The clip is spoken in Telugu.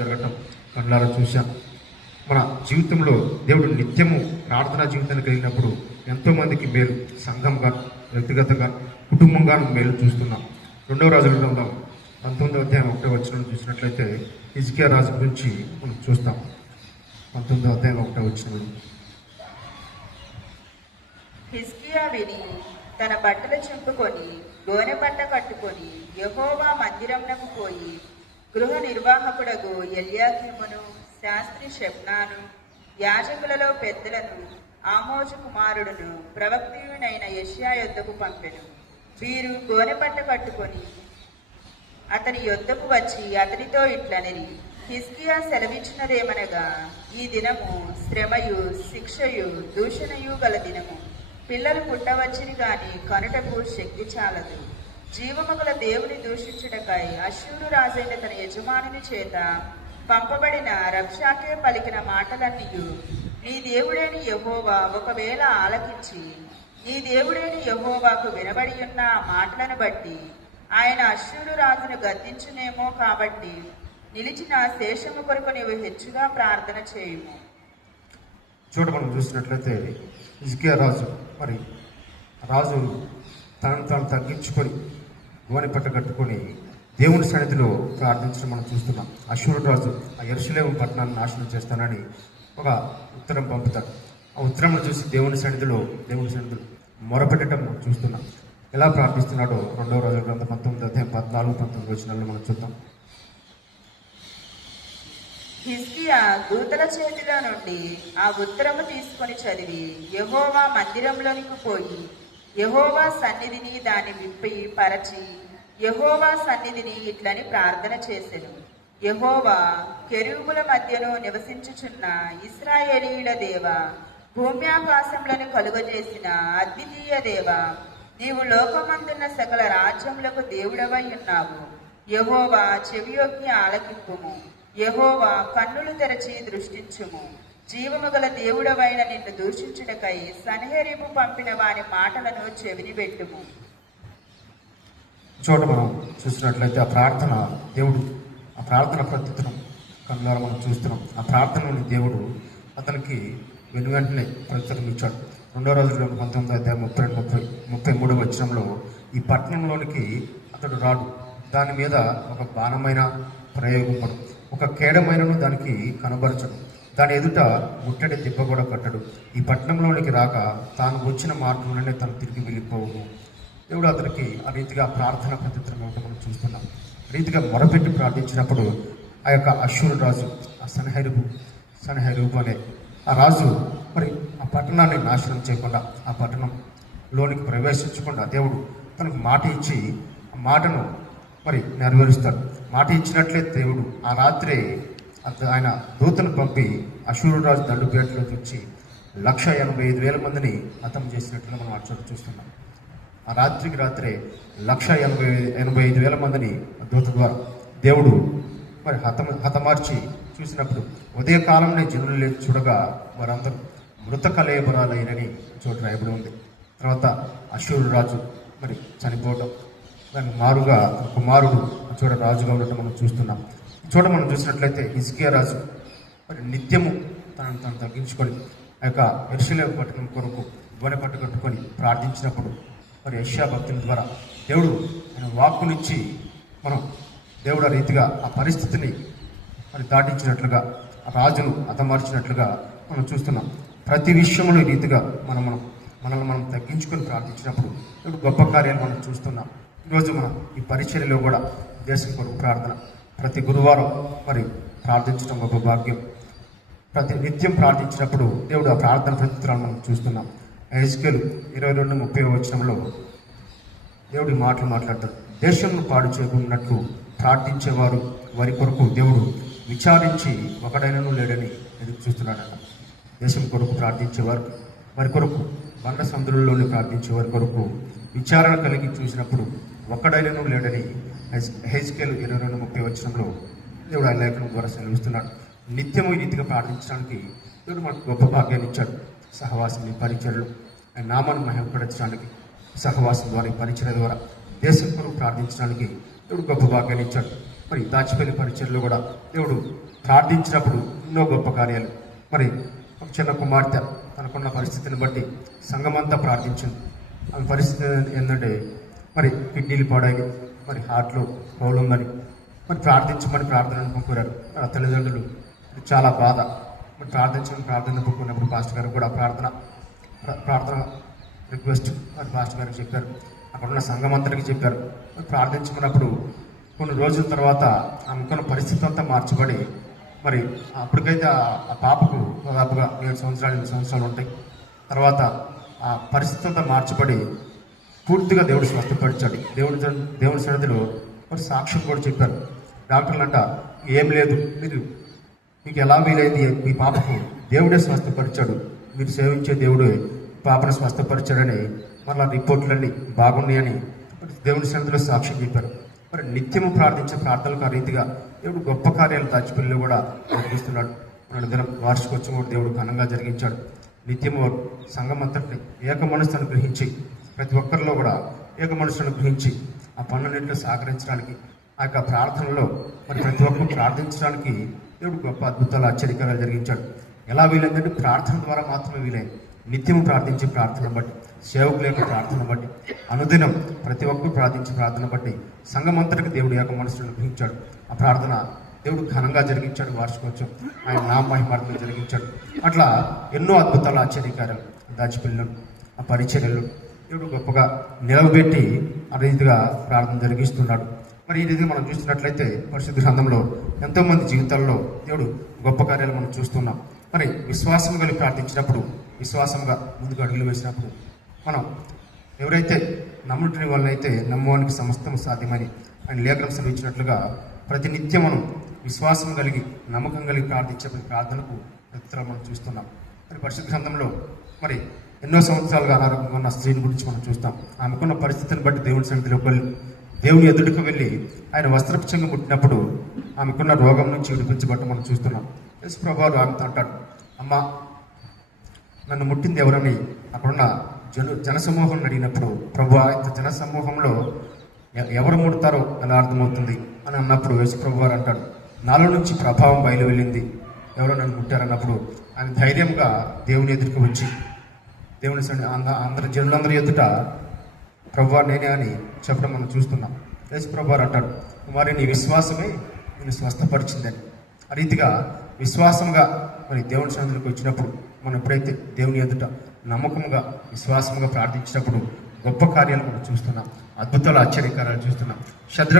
జరగటం కళ్ళారా చూశాం. మన జీవితంలో దేవుడు నిత్యము ప్రార్థనా జీవితాన్ని కలిగినప్పుడు ఎంతోమందికి మేలు, సంఘంగా, వ్యక్తిగతంగా, కుటుంబంగా మేలు చూస్తున్నాం. 2వ రాజుల గ్రంథం 19వ అధ్యాయం 1వ వచనం చూసినట్లయితే హిజ్కియా రాజు గురించి మనం చూస్తాం. 19వ అధ్యాయం 1వ వచనం. హిజ్కియా విని తన బట్టలు చింపుకొని గోనె పట్ట కట్టుకొని యెహోవా మందిరమునకు పోయి గృహ నిర్వాహకుడగు ఎల్యాకీమును, శాస్త్రి షెబ్నాను, యాజకులలో పెద్దలను, ఆమోజు కుమారుడును, ప్రవక్తయునైన యెషయా యొద్దకు పంపెను. వీరు గోనెపట్ట కట్టుకొని అతని యొద్దకు వచ్చి అతనితో ఇట్లనిరి: హిజ్కియా సెలవిచ్చినదేమనగా, ఈ దినము శ్రమయు శిక్షయు దూషణయు గల దినము. పిల్లలు పుట్టవచ్చిని గాని కనుటకు శక్తి చాలదు. జీవముగల దేవుని దూషించుటకై అశ్షూరు రాజైన తన యజమానుని చేత పంపబడిన రబ్షాకే పలికిన మాటలన్నీయు నీ దేవుడైన యెహోవా ఒకవేళ ఆలకించి నీ దేవుడైన యెహోవాకు వినబడి ఉన్న ఆ మాటలను బట్టి ఆయన అశ్షూరు రాజును గద్దించునేమో. కాబట్టి నిలిచిన శేషము కొరకు నీవు హెచ్చుగా ప్రార్థన చేయుము. చూడ మనం చూసినట్లయితే హిజ్కియా రాజు రాజు తనను తాను తగ్గించుకొని గోనె పట్ట కట్టుకొని దేవుని సన్నిధిలో ప్రార్థించడం మనం చూస్తున్నాం. అశ్షూరు రాజు ఆ యెరూషలేము పట్టణాన్ని నాశనం చేస్తానని ఒక ఉత్తరం పంపుతాడు. ఆ ఉత్తరంలో చూసి దేవుని సన్నిధిలో మొరపెట్టడం మనం చూస్తున్నాం. ఎలా ప్రార్థిస్తున్నాడో 2వ రాజుల గ్రంథం 19వ అధ్యాయం 14-19 వచనాల్లో మనం చూద్దాం. హిజ్కియా దూతల చేతిలో నుండి ఆ ఉత్తరము తీసుకొని చదివి యెహోవా మందిరంలోనికి పోయి యెహోవా సన్నిధిని దాన్ని విప్పి పరచి యెహోవా సన్నిధిని ఇట్లని ప్రార్థన చేసెను: యెహోవా, కెరూబుల మధ్యలో నివసించుచున్న ఇశ్రాయేలీయుల దేవ, భూమ్యాకాశములను కలుగజేసిన అద్వితీయ దేవ, నీవు లోకమందున్న సకల రాజ్యములకు దేవుడవై ఉన్నావు. యెహోవా, చెవియొగ్గి ఆలకింపుము. యెహోవా, కన్నులు తెరచి దృష్టించుము. జీవముగల దేవుడవైన నిన్ను దూషించుటకై సన్హెరీబు పంపిన వారి మాటలను చెవిని పెట్టుము. చోట మనం చూసినట్లయితే ఆ ప్రార్థన ప్రత్యుత్తరం కళ్ళారా మనం చూస్తున్నాం. ఆ ప్రార్థనలోని దేవుడు అతనికి వెంటనే ప్రత్యుత్తరం ఇచ్చాడు. 2వ రాజుల 19వ అధ్యాయం 32-33 వచనంలో ఈ పట్టణంలోనికి అతడు రాడు, దాని మీద ఒక బాణమైన ప్రయోగపడు, ఒక కేడమైనను దానికి కనబరచడు, దాని ఎదుట ముట్టడి దెబ్బ కూడా కట్టడు. ఈ పట్టణంలోనికి రాక తాను వచ్చిన మార్గంలోనే తను తిరిగి వెళ్ళిపోవు. దేవుడు అతనికి ఆ రీతిగా ప్రార్థన ప్రత్యుత్తరం ఇవ్వటం మనం చూస్తున్నాం. రీతిగా మొరపెట్టి ప్రార్థించినప్పుడు ఆ యొక్క అశ్షూరు రాజు, ఆ సన్హెరీబు అనే ఆ రాజు ఆ పట్టణాన్ని నాశనం చేయకుండా, ఆ పట్టణంలోనికి ప్రవేశించకుండా దేవుడు తనకు మాట ఇచ్చి ఆ మాటను నెరవేరుస్తాడు. మాట ఇచ్చినట్లే దేవుడు ఆ రాత్రి ఆయన దూతను పంపి అశ్షూరు రాజు దండుపేటలో తెచ్చి 185,000 మందిని హతం చేసినట్లుగా మనం ఆ చోట చూస్తున్నాం. ఆ రాత్రికి రాత్రే 185,000 మందిని దూత ద్వారా దేవుడు హతమార్చి చూసినప్పుడు ఉదయకాలంలో జనులు లేచి చూడగా వారందరూ మృత కళేబరాలైనని చోట రాయబడి ఉంది. తర్వాత అశ్షూరు రాజు చనిపోవడం, దానికి మారుగా కుమారుడు చోట రాజుగా ఉండటం మనం చూస్తున్నాం. చోట మనం చూసినట్లయితే హిజ్కియా రాజు నిత్యము తనను తగ్గించుకొని ఆ యొక్క యెరూషలేము పట్టణం కొరకు గోనె పట్ట కట్టుకొని ప్రార్థించినప్పుడు యెషయా భక్తుల ద్వారా దేవుడు ఆయన వాక్కునిచ్చి దేవుడు ఆ రీతిగా ఆ పరిస్థితిని దాటించినట్లుగా, ఆ రాజును హతమార్చినట్లుగా మనం చూస్తున్నాం. ప్రతి విషయంలో ఈ రీతిగా మనల్ని మనం తగ్గించుకొని ప్రార్థించినప్పుడు దేవుడు గొప్ప కార్యాలు మనం చూస్తున్నాం. ఈరోజు మనం ఈ పరిచర్యలో కూడా దేశం కొరకు ప్రార్థన, ప్రతి గురువారం ప్రార్థించడం గొప్ప భాగ్యం. ప్రతి నిత్యం ప్రార్థించినప్పుడు దేవుడు ఆ ప్రార్థన ప్రత్యుత్తరాలను మనం చూస్తున్నాం. హెజ్కేలు 22:30 వచనంలో దేవుడి మాటలు మాట్లాడతాడు: దేశంను పాడు చేయకున్నట్లు ప్రార్థించేవారు వారి కొరకు దేవుడు విచారించి ఒకడైనను లేడని ఎదురు చూస్తున్నాడట. దేశం కొరకు ప్రార్థించేవారు, వారి కొరకు బండ సందులలోని ప్రార్థించే వారి కొరకు విచారణ కలిగి చూసినప్పుడు ఒక్కడైనను లేడని హెజ్కేలు 22:30 వచనంలో దేవుడు ఆ లేఖనం ద్వారా సెలవిస్తున్నాడు. నిత్యము ఈ రీతిగా ప్రార్థించడానికి దేవుడు మనకు గొప్ప భాగ్యాన్ని ఇచ్చాడు. సహవాసం, పరిచర్యలు, ఆయన నామాన్ని మహిమపరచడానికి సహవాసం ద్వారా, పరిచర్య ద్వారా దేశం కొరకు ప్రార్థించడానికి దేవుడు గొప్ప భాగ్యాన్ని ఇచ్చాడు. మరి దాచిపల్లి పరిచయలో కూడా దేవుడు ప్రార్థించినప్పుడు ఎన్నో గొప్ప కార్యాలు. మరి ఒక చిన్న కుమార్తె తనకున్న పరిస్థితిని బట్టి సంఘమంతా ప్రార్థించింది. ఆమె పరిస్థితి ఏంటంటే మరి కిడ్నీలు పాడాయి, మరి హార్ట్లో ప్రాబ్లం ఉందని మరి ప్రార్థించమని ప్రార్థన కోరారు. ఆ తల్లిదండ్రులు చాలా బాధ. మరి ప్రార్థన కోరినప్పుడు పాస్టర్ గారు కూడా ప్రార్థన రిక్వెస్ట్ మరి పాస్టర్ గారికి చెప్పారు, అక్కడ ఉన్న సంఘం అంతటికి చెప్పారు. మరి ప్రార్థించుకున్నప్పుడు కొన్ని రోజుల తర్వాత ఆమెకున్న పరిస్థితి అంతా మార్చబడి మరి అప్పటికైతే ఆ పాపకు దాదాపుగా 7 సంవత్సరాలు ఉంటాయి. తర్వాత ఆ పరిస్థితి అంతా మార్చబడి పూర్తిగా దేవుడు స్వస్థపరిచాడు. దేవుడి సన్నిధిలో మరి సాక్ష్యం కూడా చెప్పారు. డాక్టర్లు అంట ఏం లేదు, మీకు ఎలా వీలైంది, మీ పాపకు దేవుడే స్వస్థపరిచాడు, మీరు సేవించే దేవుడే పాపను స్వస్థపరిచాడని మళ్ళీ రిపోర్ట్లన్నీ బాగున్నాయని దేవుడి సన్నిధిలో సాక్ష్యం చెప్పారు. మరి నిత్యము ప్రార్థించే ప్రార్థనలకు ఆ రీతిగా దేవుడు గొప్ప కార్యాలు దాచిపల్లిలో కూడా జరిగిస్తున్నాడు. మన దినం వార్షికోత్సవం కూడా దేవుడు ఘనంగా జరిగించాడు. నిత్యము సంఘం అంతటిని ఏక మనసును అనుగ్రహించి ప్రతి ఒక్కరిలో కూడా ఏక మనసును అనుగ్రహించి ఆ పనులన్నింటిలో సహకరించడానికి ఆ యొక్క ప్రార్థనలో మరి ప్రతి ఒక్కరు ప్రార్థించడానికి దేవుడు గొప్ప అద్భుతాలు ఆశ్చర్యకరంగా జరిగించాడు. ఎలా వీలైందంటే ప్రార్థన ద్వారా మాత్రమే వీలైంది. నిత్యము ప్రార్థించే ప్రార్థన బట్టి, సేవకుల యొక్క ప్రార్థన బట్టి, అనుదినం ప్రతి ఒక్కరు ప్రార్థించే ప్రార్థన బట్టి సంఘమంతటికి దేవుడు యొక్క మనసును అనుగ్రహించాడు. ఆ ప్రార్థన దేవుడు ఘనంగా జరిగించాడు. వార్షికోత్సవం ఆయన నామహిమార్థం జరిగించాడు. అట్లా ఎన్నో అద్భుతాలు ఆశ్చర్యకార్యాలు దాచిపల్లిలో ఆ పరిచర్యలు దేవుడు గొప్పగా నిలవబెట్టి ఆ రీతిగా ప్రార్థన జరిగిస్తున్నాడు. మరి ఈ రీతిగా మనం చూస్తున్నట్లయితే పరిశుద్ధ గ్రంథంలో ఎంతోమంది జీవితాల్లో దేవుడు గొప్ప కార్యాలు మనం చూస్తున్నాం. మరి విశ్వాసం కలిగి ప్రార్థించినప్పుడు, విశ్వాసంగా ముందుకు అడుగులు వేసినప్పుడు మనం ఎవరైతే నమ్ముటిని వాళ్ళనైతే నమ్మవానికి సమస్తం సాధ్యమని ఆయన లేఖనం సెలవించినట్లుగా ప్రతినిత్యం మనం విశ్వాసం కలిగి నమ్మకం కలిగి ప్రార్థించే ప్రార్థనకు ప్రతిగా మనం చూస్తున్నాం. మరి పరిశుద్ధ గ్రంథంలో మరి ఎన్నో సంవత్సరాలుగా అనారోగ్యంగా ఉన్న స్త్రీని గురించి మనం చూస్తాం. ఆమెకున్న పరిస్థితిని బట్టి దేవుని సన్నిధిలోకి వెళ్ళి దేవుని ఎదుటికి వెళ్ళి ఆయన వస్త్రపుచ్చంగా ముట్టినప్పుడు ఆమెకున్న రోగం నుంచి విడిపించబట్ట మనం చూస్తున్నాం. యేసు ప్రభువు ఆమెతో అంటాడు, అమ్మ నన్ను ముట్టింది ఎవరని అక్కడున్న జనసమూహం అడిగినప్పుడు, ప్రభువా ఇంత జనసమూహంలో ఎవరు ముడతారో ఎలా అర్థమవుతుంది అని అన్నప్పుడు యేసు ప్రభు వారు అంటాడు, నాలో నుంచి ప్రభావం బయలు వెళ్ళింది, ఎవరో నన్ను ముట్టారన్నప్పుడు ఆయన ధైర్యంగా దేవుని ఎదుటికి వచ్చి దేవుని అందరి జనులందరి ఎదుట ప్రభువా నేనే అని చెప్పడం మనం చూస్తున్నాం. యేసు ప్రభు వారు అంటాడు, మరి నీ విశ్వాసమే నేను స్వస్థపరిచిందని. ఆ రీతిగా విశ్వాసంగా మరి దేవుని సన్నిధిలోకి వచ్చినప్పుడు మనం ఎప్పుడైతే దేవుని ఎదుట నమ్మకంగా విశ్వాసంగా ప్రార్థించినప్పుడు గొప్ప కార్యాలు మనం చూస్తున్నాం, అద్భుతాలు ఆశ్చర్యకార్యాలు చూస్తున్నాం. శద్రక్